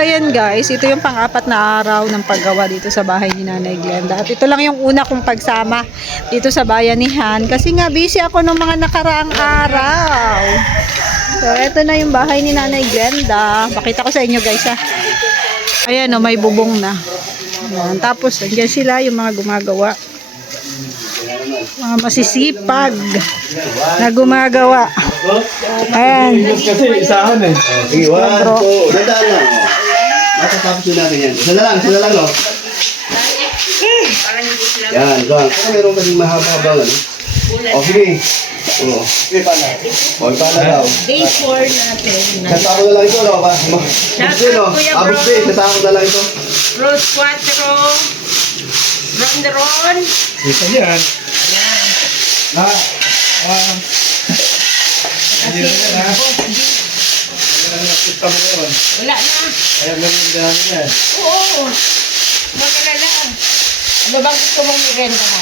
ayan guys, ito yung pang-apat na araw ng paggawa dito sa bahay ni Nanay Glenda. At ito lang yung una kong pagsama dito sa bayanihan. Kasi nga busy ako ng mga nakaraang araw. So, ito na yung bahay ni Nanay Glenda. Pakita ko sa inyo guys ha. Ayan o, may bubong na. Ayan. Tapos, andyan sila yung mga gumagawa. Mga masisipag na gumagawa. Ayan. Kasi isahan eh. Iwan po. Dandaan lang. Matatapos yun natin yan. Isa na lang, no? Yan, doon. Kasi meron kasing mahaba-habang, ano? O, sige. Oo. O, ipala daw. Day 4 natin. Tatako na lang ito, no? Abos day, tatako na lang ito. Rose 4. Ronderon. Isa yan. Hindi na yan ha. Nakita mo yun. Wala na. Ayaw lang yung dami yan. Oo. Magalala. Ano bang gusto mong mirenda na?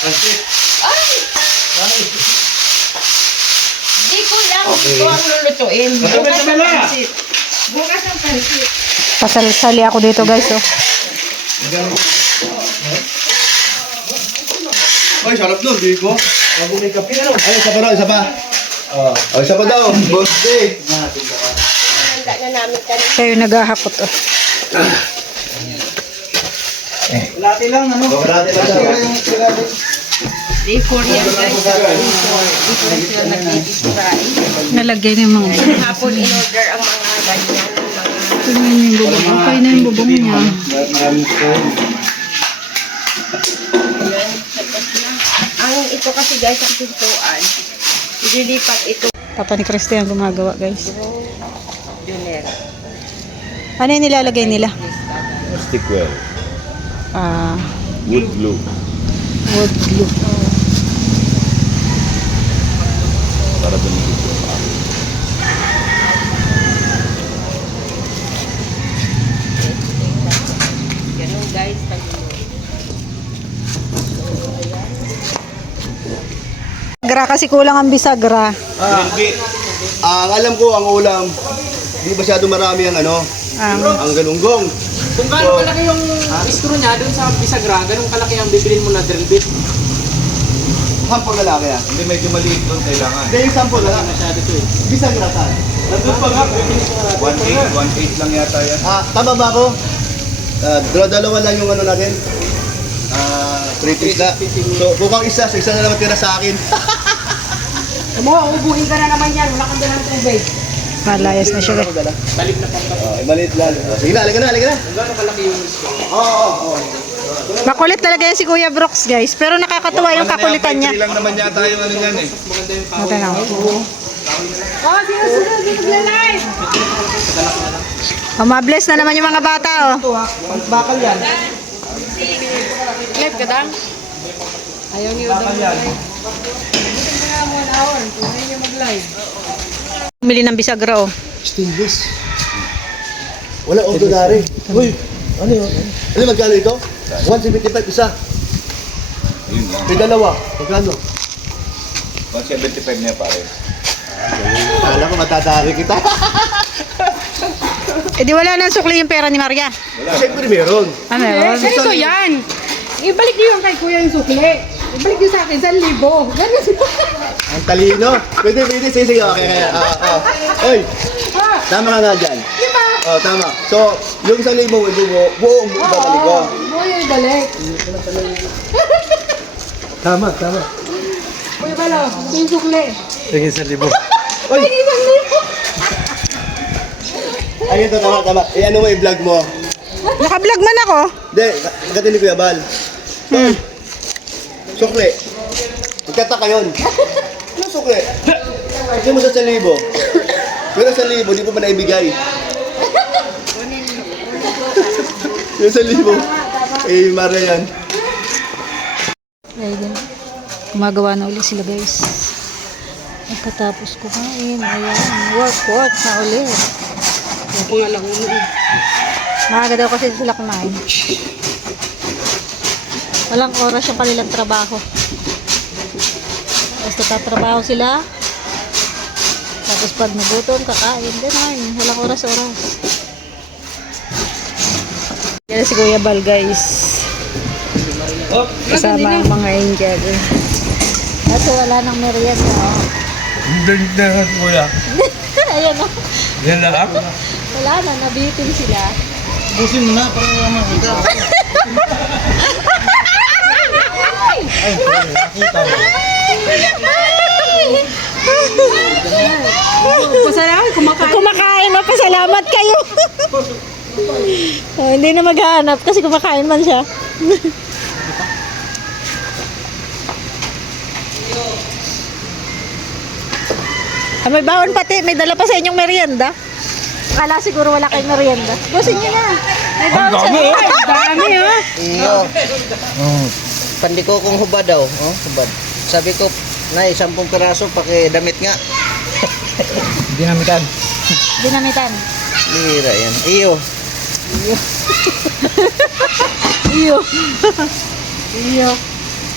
Pansit. Ay! Di ko lang ito ang lulutuin. Bukas ang pansit. Bukas ang pansit. Pasal-sali ako dito guys oh. Ay, sarap nun, di ko. Bago may kape ano? Ay, isa pa daw, isa pa. O, isa pa daw. Boss day. Handa na namin kanina. Siya yung naghahakot oh. Lati lang ano? Bakarate lang siya. Day 4 yan guys. Dito na sila nag-i-israel. Nalagyan yung mga Hapon in-order ang mga ganyan. tingnan yung bubong. Okay na yung bubong niya. Maraming stone. Ang ito kasi guys, ang pintuan. Ililipat ito. Papa ni Christian gumagawa guys. Junera. Ano yung nilalagay nila? Stickwell. Wood glue. Wood glue. Para dumikit. Ganun guys, tagulo. Bisagra kasi kulang ang bisagra. Ang alam ko, ang ulam, di masyado marami ang ano, ang galunggong. Kung gaano kalaki yung istro niya doon sa bisagra, ganun kalaki ang bibilin mo na drill bit. Sampol lalaki ah. Hindi medyo maliit doon kailangan. Hindi, yung sampol lalaki. Masyado to eh. Bisag ratan. Nandun pa nga. 1.8 lang yata yan. Tama ba ako? Dalawa lang yung ano natin. 3 piece na. So, bukang isa. So, isa na naman tira sa akin. Ubuhin ka na naman yan. Wala kang dalang tubig. Malayas na siya guys. Balik na pang Maliit lang. Sige na, halika na. Kung gaano kalaki yung istro. Oo. Makulit talaga yan si Kuya Brooks guys. Pero nakakatuwa yung kakulitan niya. lang naman yata yung ano yan eh. Maganda yung Ito na. Oh, sinusunod. Nag-live. Mabless na naman yung mga bata oh. Bakal yan. Live ka dang? Ayaw niyo daw mag-live. Butin ko na 1 hour. Kung ayaw niyo mag-live. Bumili ng bisagra oh. Stainless. Wala ordinary. Uy, ano yun? Ano magkano ito? 175 isa. Yun lang. May dalawa. Magkano? 175 niya pare. Kala ko matadari kita. Eh di wala nang sukli yung pera ni Maria. Siyempre meron. Ah, meron. Ganito yan. Ibalik niyo yung kay kuya yung sukli. Ibalik niyo sa akin 1,000. Ganun. Ang talino. Pwede. Sige. Okay. Oy, tama ka nga dyan. Di ba? Oh, tama. So, yung 1,000 mo, buong ibabalik ko. Buhay yung ibalik. Tama. Kuya Balo, yung sukli. Sige, 1,000. Oy! Ay, ito, tama. Ano mo, i-vlog mo. Naka-vlog man ako. Hindi, magating ni Kuya Bal. Sukli. Magkataka yun. Ano sukli? Hindi mo sa 1,000. Pero 1,000, di mo ba naibigay? Yung 1,000. Eh, Mara yan. Ayan. Gumagawa na ulit sila guys. Pagkatapos kumain, ayan, work na ulit. Ako nga lang ulo. Maaga daw kasi sila kumain. Walang oras yung kanilang trabaho. Basta tatrabaho sila. Tapos pag nagutom, kakain. Ganun. Walang oras-oras. Yan si Kuya Bal, guys. Kasama ang mga angel. Kaso wala nang merienda. Oh. Hindi na kuya. Ayan o. Yan lang. Wala na, nabitin sila. Busin mo na para makita. Pasalamat, kumakain. Kumakain na, pasalamat kayo. Oh, hindi na maghanap kasi kumakain man siya. May baon pati, may dala pa sa inyong merienda. Kala siguro wala kayong merienda. Busin niyo na. May baon sa inyo. Dami, ha? Iyo. Pandi ko kung hubad daw. Oh, hubad. Sabi ko, nay, 10 piraso, pakidamit nga. Dinamitan. Dinamitan. Lira yan. Iyo. Iyo. Iyo.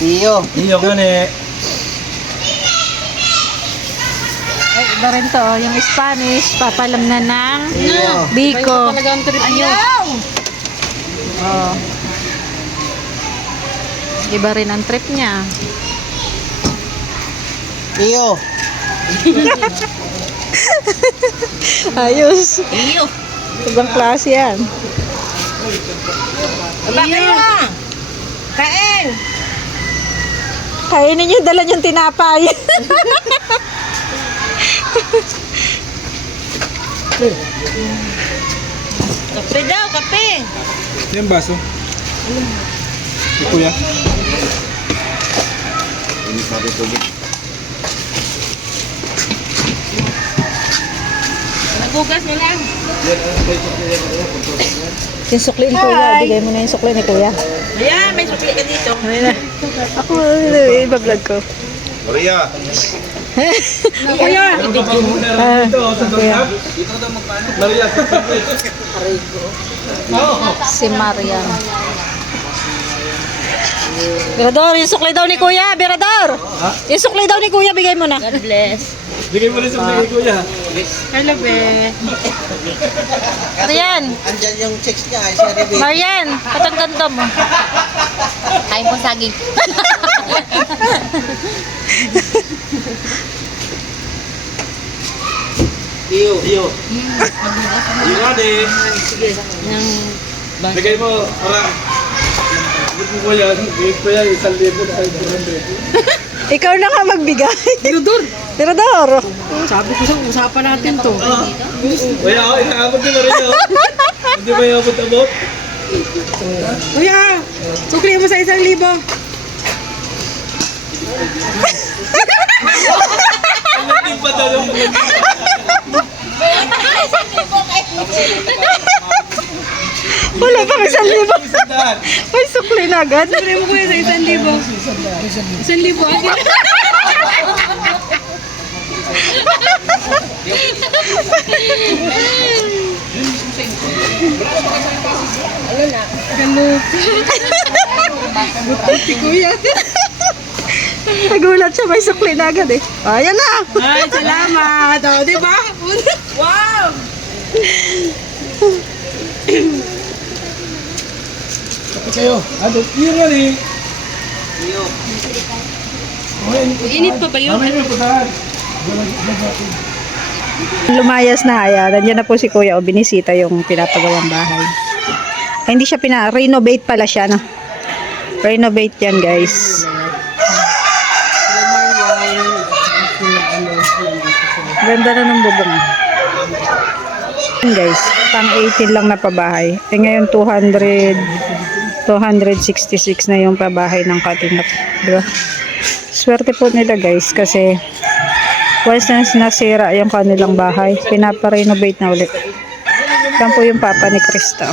Iyo. Iyo ka ni. Ay, iba rin to. Yung Spanish, papalam na ng Iyo. Biko. Talaga ang trip niyo. Oh. Iba rin ang trip niya. Iyo. Ayos. Iyo. Ibang klase yan. Iyo. Kain. Kainin niyo, dala niyong tinapay. Kape daw, kape. Yung baso. Si kuya. Ini sabi tubig. Nagugas mo lang. Yung sukli ni Kuya, bigay mo na yung sukli ni Kuya. Ayan, may sukli ka dito. Ako, iba-vlog ko. Maria. Kuya. Kuya. Si Maria. Birador, yung sukli daw ni Kuya, Birador. Yung sukli daw ni Kuya, bigay mo na. God bless. Bigay mo rin sa mga kuya. Hello, be. Marian, Andyan yung checks niya, ay siya rin. Marian, patang ganda mo. Kain po saging. Iyo. Iyo. Iyo nga di. Bigay mo para. Bigay mo kuya. Bigay ko yan 1,000 na 500. Ikaw na nga magbigay. Birador. Birador. Sabi ko sa usapan natin to. Kuya ako, inaabot din mo rin yun. Hindi ba yung abot-abot? Kuya, sukli mo sa 1,000. Hindi pa daw yung Wala pang 1,000. May sukli na agad. Sukli mo kuya sa 1,000. 1,000 akin. Si Kuya. Nagulat siya, may sukli na agad eh. Ayan na. Ay, salamat. O, di ba? Wow! kayo. Ano? Iyo nga di. Init pa ba yun? Mamay mo putahan. Lumayas na, ayan. Nandiyan na po si Kuya o binisita yung pinapagawang bahay. Ay, hindi siya renovate pala siya, no? Renovate yan, guys. Ganda na ng bubong. Yan, guys, pang 18 lang na pabahay. Eh ngayon 266 na yung pabahay ng Katingap. Diba? Swerte po nila, guys, kasi once na nasira yung kanilang bahay, pinapa-renovate na ulit. Yan po yung papa ni Krista.